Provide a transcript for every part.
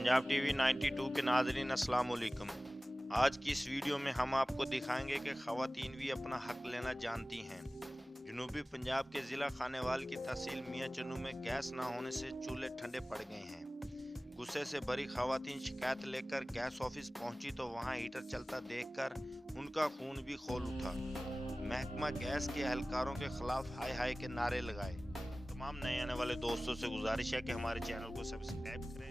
Punjab TV 92 के नाज़रीन अस्सलाम वालेकुम। आज की इस वीडियो में हम आपको दिखाएंगे कि ख़वातीन भी अपना हक लेना जानती हैं। जनूबी पंजाब के ज़िला खानेवाल की तहसील मियाँ चन्नू में गैस ना होने से चूल्हे ठंडे पड़ गए हैं। गुस्से से भरी ख़वातीन शिकायत लेकर गैस ऑफिस पहुंची तो वहां हीटर चलता देखकर उनका खून भी खोल उठा। महकमा गैस के एहलकारों के खिलाफ हाय हाय के नारे लगाए। तमाम नए आने वाले दोस्तों से गुजारिश है कि हमारे चैनल को सब्सक्राइब करें।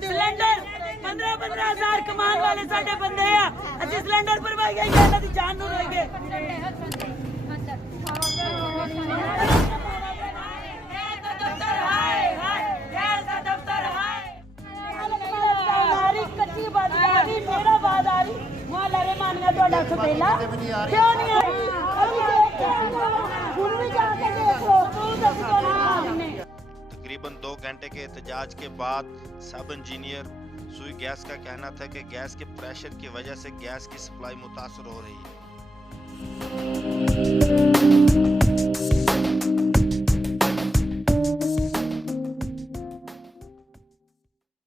सिलेंडर 15,000 कमान वाले साडे बंदे आ असि सिलेंडर भरवाई गई ਇਹਨਾਂ ਦੀ ਜਾਨ ਨੂੰ ਰੋਈ ਗਏ ਕੱਚੀ ਬਾਤ ਆ ਰਹੀ ਮੇਰਾ ਬਾਤ ਆ ਰਹੀ ਮੁਹੱਲਾ ਰਹਿਮਾਨੀਆ ਤੁਹਾਡਾ ਸਪੇਲਾ ਕਿਉਂ ਨਹੀਂ ਆ ਰਹੀ ਹੁਣ ਵੀ ਜਾ ਕੇ ਦੇਖੋ ਤੂੰ ਦੱਸ ਕੋਲ तकरीबन 2 घंटे के एहतजाज के बाद सब इंजीनियर सुई गैस का कहना था कि गैस के प्रेशर की वजह से गैस की सप्लाई मुतासर हो रही है।